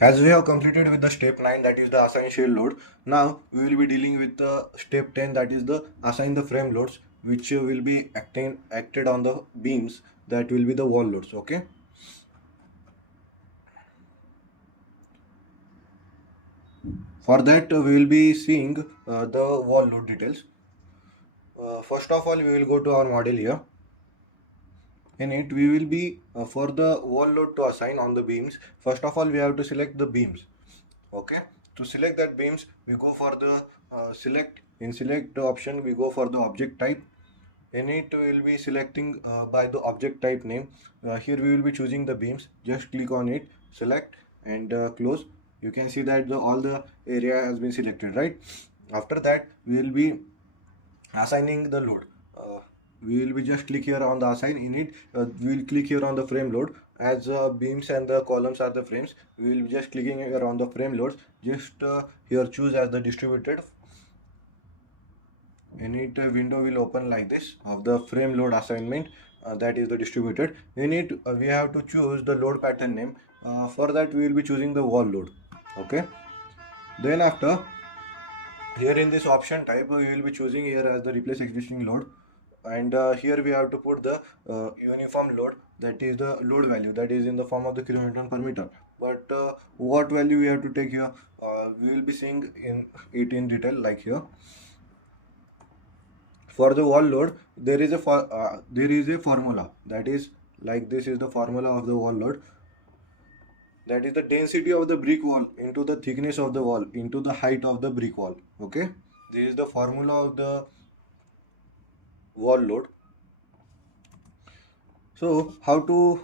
As we have completed with the step 9, that is the assign shell load, now we will be dealing with the step 10, that is the assign the frame loads, which will be acted on the beams, that will be the wall loads. Okay. For that, we will be seeing the wall load details. First of all, we will go to our model here. In it, we will be for the wall load to assign on the beams. First of all, we have to select the beams. Okay. To select that beams, we go for the select option. We go for the object type. In it, we will be selecting by the object type name. Here we will be choosing the beams. Just click on it, select, and close. You can see that all the area has been selected, right? After that, we will be assigning the load. We will be just click here on the assign. In it, we will click here on the frame load. As beams and the columns are the frames, we will be just clicking here on the frame loads. Just here choose as the distributed. In it, a window will open like this of the frame load assignment, that is the distributed. In it, we have to choose the load pattern name. For that, we will be choosing the wall load. Okay. Then after, here in this option type, we will be choosing here as the replace existing load, and here we have to put the uniform load, that is the load value, that is in the form of the kilonewton per meter. But what value we have to take here, we will be seeing in it in detail, like here. For the wall load, there is a formula, that is like this is the formula of the wall load, that is the density of the brick wall into the thickness of the wall into the height of the brick wall. Okay. This is the formula of the wall load. So how to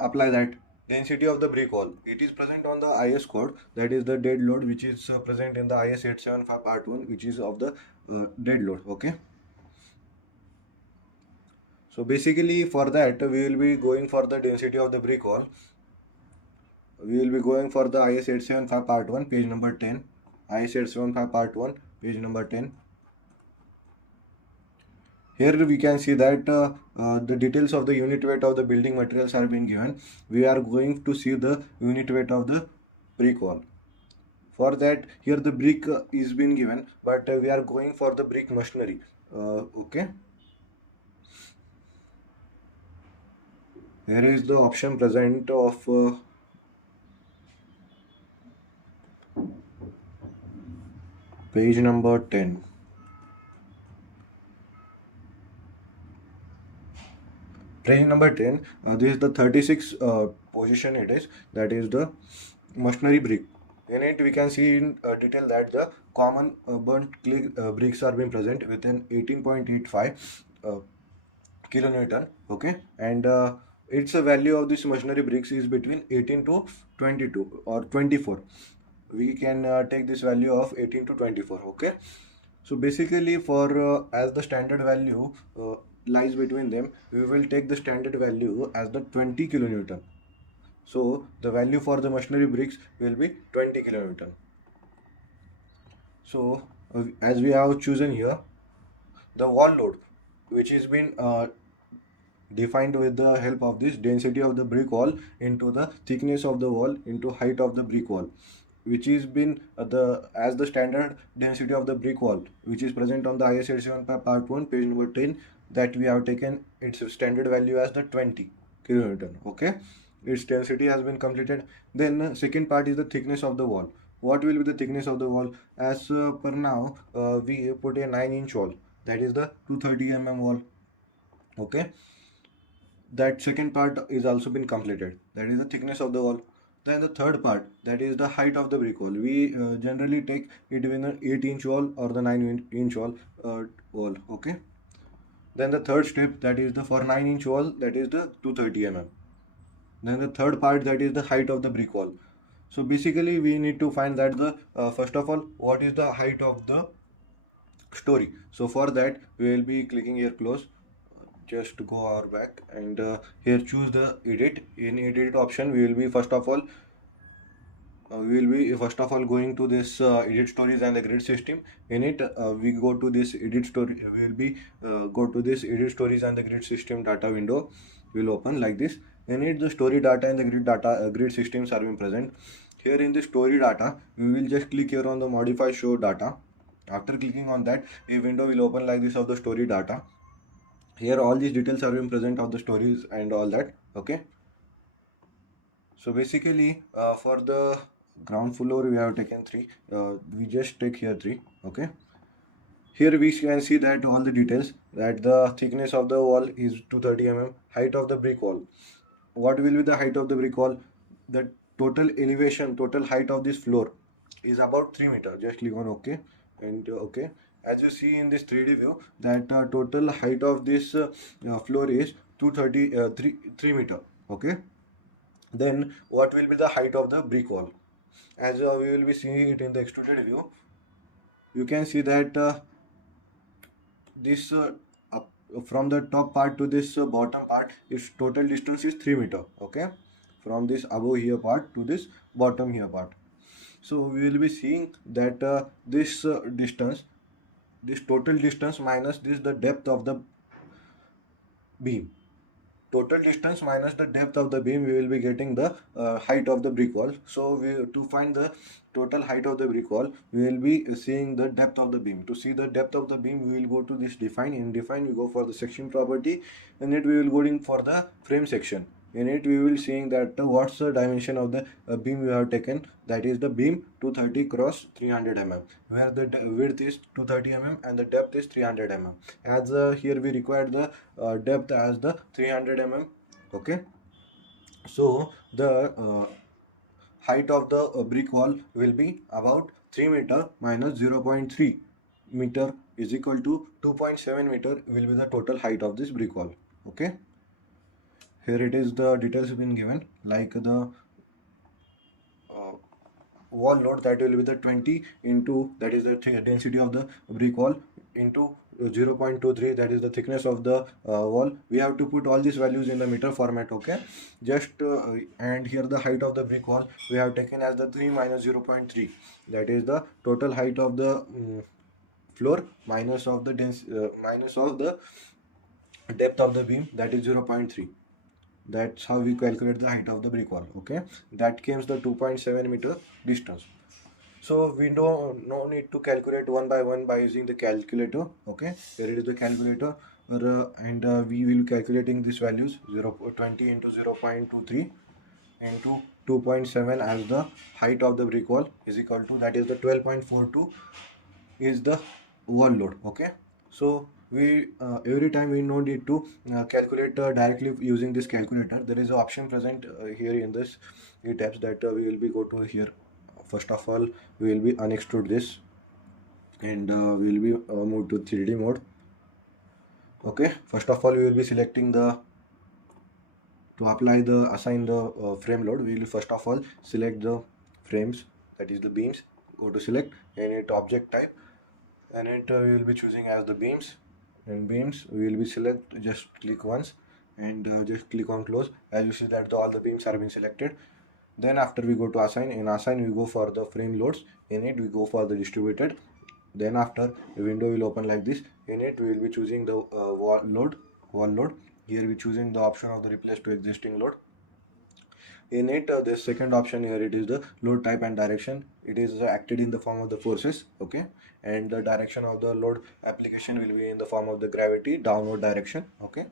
apply that? Density of the brick wall, it is present on the IS code, that is the dead load, which is present in the IS 875 part 1, which is of the dead load. Okay. So basically for that, we will be going for the density of the brick wall. We will be going for the IS 875 part 1, page number 10. IS 875 part 1, page number 10. Here we can see that the details of the unit weight of the building materials are being given. We are going to see the unit weight of the brick wall. For that, here the brick is being given, but we are going for the brick machinery. Okay. Here is the option present of page number 10. Page number 10, this is the 36 position it is, that is the machinery brick. In it, we can see in detail that the common burnt clay bricks are being present within 18.85 kilonewton. Okay. And its a value of this machinery bricks is between 18 to 22 or 24. We can take this value of 18 to 24. Okay. So basically, for as the standard value lies between them, we will take the standard value as the 20 kilonewton. So the value for the machinery bricks will be 20 kilonewton. So as we have chosen here, the wall load, which has been defined with the help of this density of the brick wall into the thickness of the wall into height of the brick wall, which is been the as the standard density of the brick wall, which is present on the IS 87 part 1, page number 10, that we have taken its standard value as the 20 kilonewton. Okay. Its density has been completed. Then second part is the thickness of the wall. What will be the thickness of the wall? As per now, we put a 9-inch wall, that is the 230 wall. Okay. That second part is also been completed, that is the thickness of the wall. Then the third part, that is the height of the brick wall. We generally take it between the 8-inch wall or the 9-inch wall. Okay. Then the third step, that is the for 9-inch wall, that is the 230 Then the third part, that is the height of the brick wall. So basically we need to find that the first of all, what is the height of the story. So for that, we will be clicking here close. Just to go our back, and here choose the edit. In edit option, we will be first of all going to this edit stories and the grid system. In it, we go to this edit story. We will be go to this edit stories and the grid system data window will open like this. In it, the story data and the grid systems are being present. Here in the story data, we will just click here on the modify show data. After clicking on that, a window will open like this of the story data. Here all these details are being present of the stories and all that. Okay. So basically, for the ground floor, we have taken 3. We just take here 3. Okay. Here we can see that all the details, that the thickness of the wall is 230 mm, height of the brick wall. What will be the height of the brick wall? The total elevation, total height of this floor is about 3 meter. Just click on OK and OK. As you see in this 3D view, that total height of this floor is 3 meter. Okay. Then what will be the height of the brick wall? As we will be seeing it in the extruded view, you can see that this up, from the top part to this bottom part, its total distance is 3 meter. Okay, from this above here part to this bottom here part. So we will be seeing that this distance, this total distance minus this the depth of the beam, total distance minus the depth of the beam, we will be getting the height of the brick wall. So we, to find the total height of the brick wall, we will be seeing the depth of the beam. To see the depth of the beam, we will go to this define. In define, we go for the section property. In it, we will going for the frame section. In it, we will seeing that what's the dimension of the beam we have taken. That is the beam 230 cross 300 mm, where the width is 230 mm and the depth is 300 mm. As here we require the depth as the 300 mm. Okay, so the height of the brick wall will be about 3 meter minus 0.3 meter is equal to 2.7 meter will be the total height of this brick wall. Okay, here it is, the details have been given, like the uh, wall load, that will be the 20 into, that is the density of the brick wall, into 0.23, that is the thickness of the wall. We have to put all these values in the meter format. Okay, just and here the height of the brick wall we have taken as the 3 minus 0.3, that is the total height of the floor minus of the minus of the depth of the beam, that is 0.3. That's how we calculate the height of the brick wall. Okay, that comes the 2.7 meter distance. So we don't no need to calculate one by one by using the calculator. Okay, here it is the calculator, and we will calculating these values 20 into 0.23 into 2.7 as the height of the brick wall is equal to, that is the 12.42 is the wall load. Okay, so we every time we no need to calculate directly using this calculator. There is an option present here in this ETABS, that we will be go to here. First of all, we will be unextrude this, and we will be move to 3D mode. Okay, first of all, we will be selecting the, to apply the assign the frame load, we will first of all select the frames, that is the beams. Go to select and it object type, and it we will be choosing as the beams. And beams we will be select, just click once and just click on close. As you see that all the beams are being selected. Then after we go to assign, in assign we go for the frame loads. In it we go for the distributed. Then after, a window will open like this. In it we will be choosing the wall load. Here we choosing the option of the replace to existing load. In it, the second option here, it is the load type and direction. It is acted in the form of the forces. Okay, and the direction of the load application will be in the form of the gravity downward direction. Okay,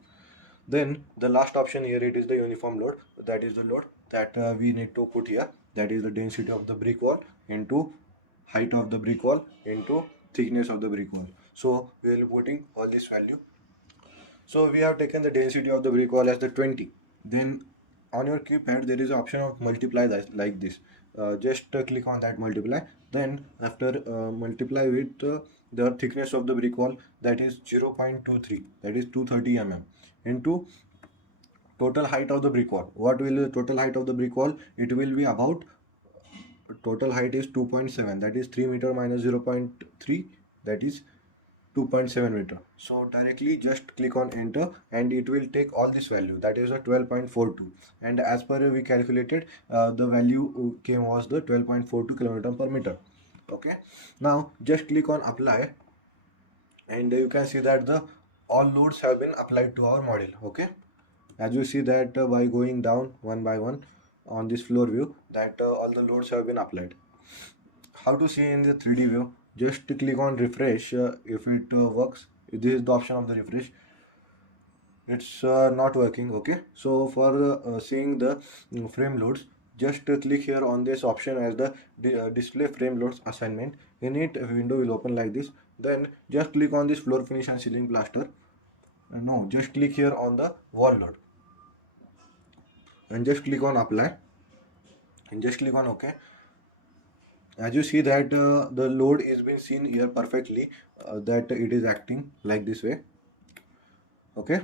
then the last option here, it is the uniform load. That is the load that we need to put here. That is the density of the brick wall into height of the brick wall into thickness of the brick wall. So we will be putting all this value. So we have taken the density of the brick wall as the 20. Then on your keypad there is an option of multiply that, like this. Just click on that multiply. Then after multiply with the thickness of the brick wall, that is 0.23, that is 230 mm, into total height of the brick wall. What will the total height of the brick wall? It will be about, total height is 2.7, that is 3 meter minus 0.3, that is 2.7 meter. So directly just click on enter and it will take all this value, that is a 12.42, and as per we calculated the value came was the 12.42 kilometer per meter. Okay, now just click on apply and you can see that the all loads have been applied to our model. Okay, as you see that by going down one by one, on this floor view that all the loads have been applied. How to see in the 3D view? Just click on refresh. If it works, this is the option of the refresh. It's not working. Okay, so for seeing the frame loads, just click here on this option as the display frame loads assignment. In it, a window will open like this. Then just click on this floor finish and ceiling plaster. No, just click here on the wall load and just click on apply and just click on OK. As you see that the load is being seen here perfectly, that it is acting like this way. Okay,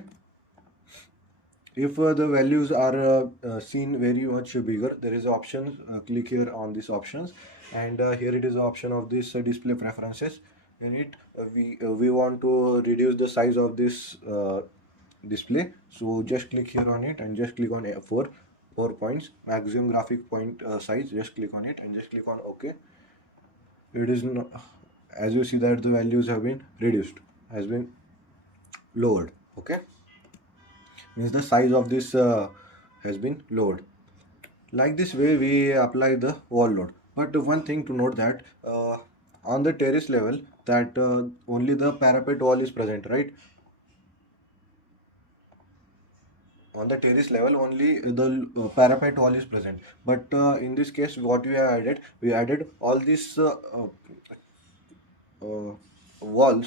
if the values are seen very much bigger, there is option, click here on these options, and here it is the option of this display preferences. In it we want to reduce the size of this display, so just click here on it and just click on 4 points maximum graphic point size. Just click on it and just click on OK. It is not, as you see that the values have been reduced, has been lowered. Okay, means the size of this has been lowered. Like this way we apply the wall load. But one thing to note that on the terrace level, that only the parapet wall is present, right? On the terrace level only the parapet wall is present, but in this case what we have added, we added all these uh, wall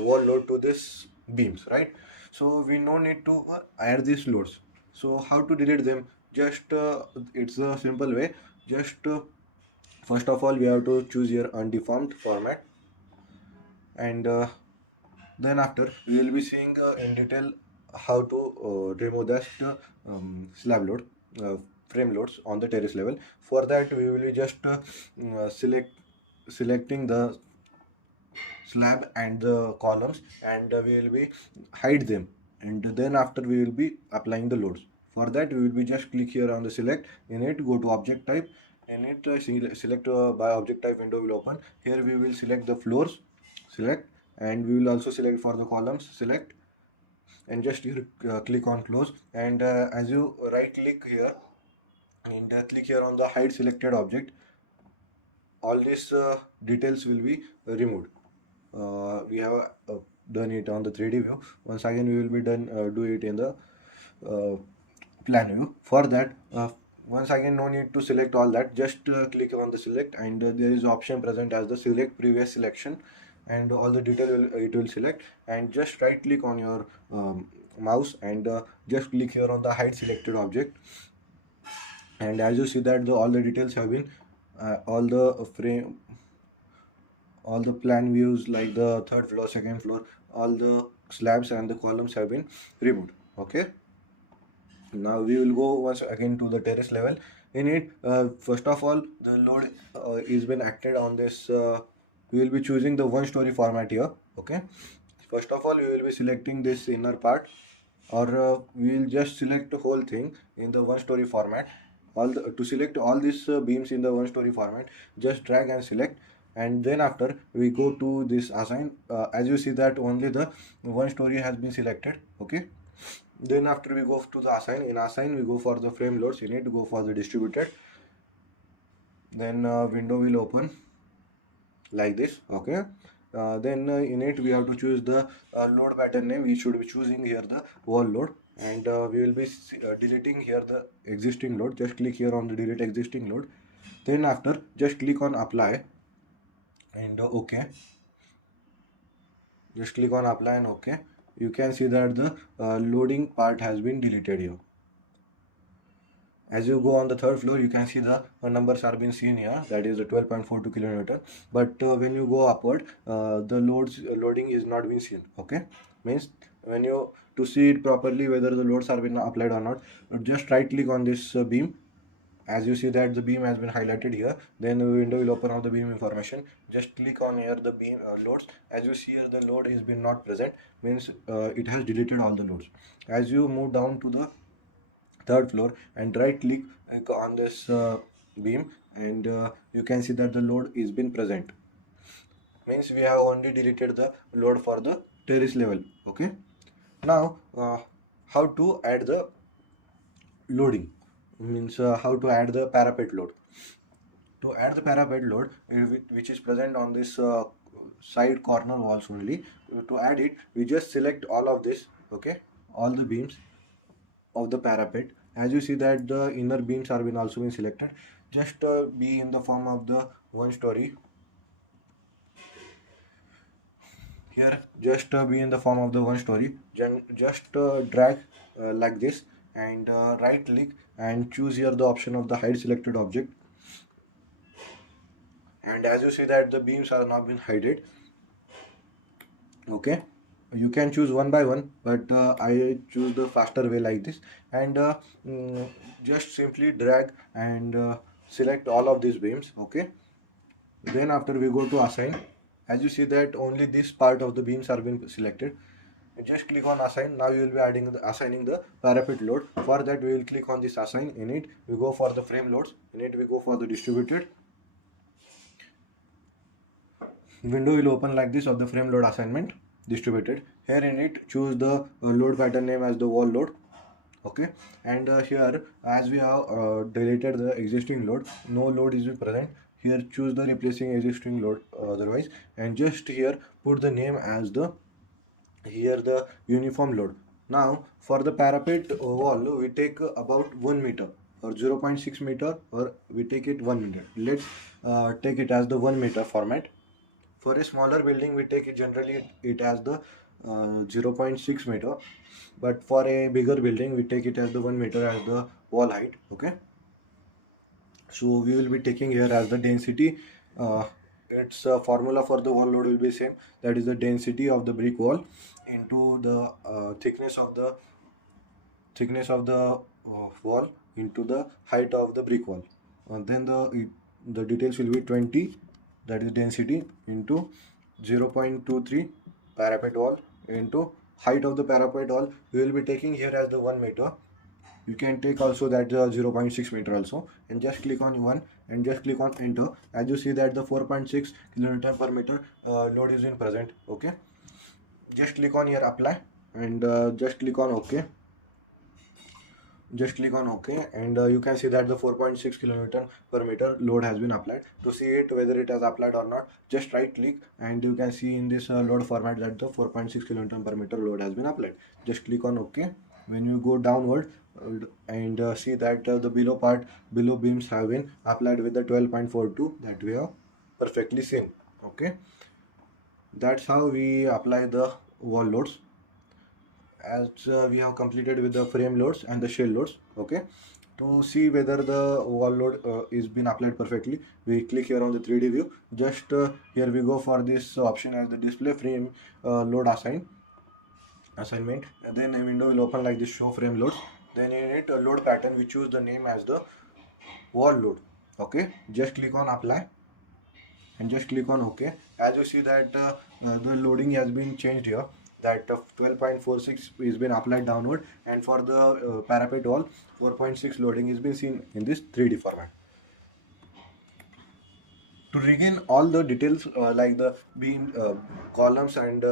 load to this beams, right? So we no need to add these loads. So how to delete them? Just it's a simple way. Just first of all we have to choose your undeformed format, and then after we will be seeing in detail how to remove that slab load, frame loads on the terrace level. For that we will be just selecting the slab and the columns, and we will be hide them, and then after we will be applying the loads. For that we will be just click here on the select. In it, go to object type. In it, select by object type window will open. Here we will select the floors, select, and we will also select for the columns, select, and just here click on close. And as you right click here and click here on the hide selected object, all these details will be removed. We have done it on the 3D view. Once again we will be done do it in the uh, plan view. For that, once again no need to select all that, just click on the select, and there is option present as the select previous selection, and all the detail will, it will select. And just right click on your mouse and just click here on the hide selected object, and as you see that all the details have been all the frame, all the plan views like the third floor, second floor, all the slabs and the columns have been removed. Okay, now we will go once again to the terrace level. In it, first of all the load is been acted on this. We will be choosing the one story format here. Okay, first of all we will be selecting this inner part, or we will just select the whole thing in the one story format. To select all these beams in the one story format, just drag and select, and then after we go to this assign. As you see that only the one story has been selected. Okay, then after we go to the assign. In assign we go for the frame loads. You need to go for the distributed. Then window will open like this. Okay, then in it we have to choose the load pattern name. We should be choosing here the wall load, and we will be deleting here the existing load. Just click here on the delete existing load. Then after just click on apply and OK. Just click on apply and OK. You can see that the loading part has been deleted here. As you go on the third floor, you can see the numbers are being seen here, that is the 12.42 kilometer. But when you go upward, the loading is not being seen. Okay, means when you to see it properly whether the loads are been applied or not, just right click on this beam. As you see that the beam has been highlighted here, then the window will open of the beam information. Just click on here the beam loads. As you see here the load is been not present, means it has deleted all the loads. As you move down to the third floor and right click on this beam, and you can see that the load is been present, means we have only deleted the load for the terrace level. Okay, now how to add the loading? means how to add the parapet load. To add the parapet load, which is present on this side corner walls only, to add it, we just select all of this, okay, all the beams of the parapet. As you see that the inner beams are been also been selected, just be in the form of the one story. Here just be in the form of the one story. Just drag like this, and right click and choose here the option of the hide selected object. And as you see that the beams are not been hidden, okay, you can choose one by one, but I choose the faster way like this. And mm, just simply drag and select all of these beams, okay. Then after we go to assign, as you see that only this part of the beams are being selected. Just click on assign. Now you will be assigning the parapet load. For that we will click on this assign. In it we go for the frame loads. In it we go for the distributed. Window will open like this of the frame load assignment distributed. Here in it choose the load pattern name as the wall load, okay. And here, as we have deleted the existing load, no load is present. Here choose the replacing existing load otherwise, and just here put the name as the here the uniform load. Now for the parapet wall we take about 1 meter or 0.6 meter, or we take it 1 meter. Let's take it as the 1 meter format. For a smaller building we take it generally it as the 0.6 meter, but for a bigger building we take it as the 1 meter as the wall height, okay. So we will be taking here as the density. Its formula for the wall load will be same, that is the density of the brick wall into the thickness of the wall into the height of the brick wall. Then the details will be 20, that is density, into 0.23 parapet wall into height of the parapet wall. We will be taking here as the 1 meter. You can take also that 0.6 meter also, and just click on one and just click on enter. As you see that the 4.6 kilonewton per meter load is in present, okay. Just click on here apply, and just click on ok. Just click on ok, and you can see that the 4.6 kilonewton per meter load has been applied. To see it whether it has applied or not, just right click and you can see in this load format that the 4.6 kilonewton per meter load has been applied. Just click on ok. When you go downward and see that the below beams have been applied with the 12.42 that we have perfectly seen, okay. That's how we apply the wall loads. As we have completed with the frame loads and the shell loads, okay. To see whether the wall load is been applied perfectly, we click here on the 3D view. Just here we go for this option as the display frame load assignment, and then a window will open like this, show frame loads. Then in it load pattern we choose the name as the wall load, okay. Just click on apply and just click on ok. As you see that the loading has been changed here, that 12.46 is been applied downward, and for the parapet wall 4.6 loading is been seen in this 3D format. To regain all the details like the beam columns and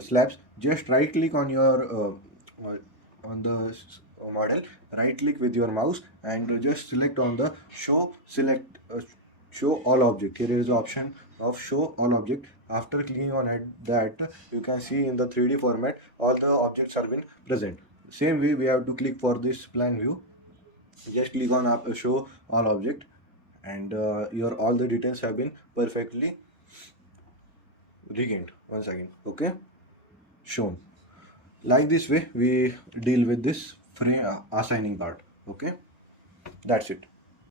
slabs, just right click on your on the model, right click with your mouse and just select on the show all object. Here is the option of show all object. After clicking on it, that you can see in the 3D format all the objects are been present. Same way we have to click for this plan view. Just click on show all object, and your all the details have been perfectly regained once again, okay, shown. Like this way we deal with this frame assigning part, okay. That's it.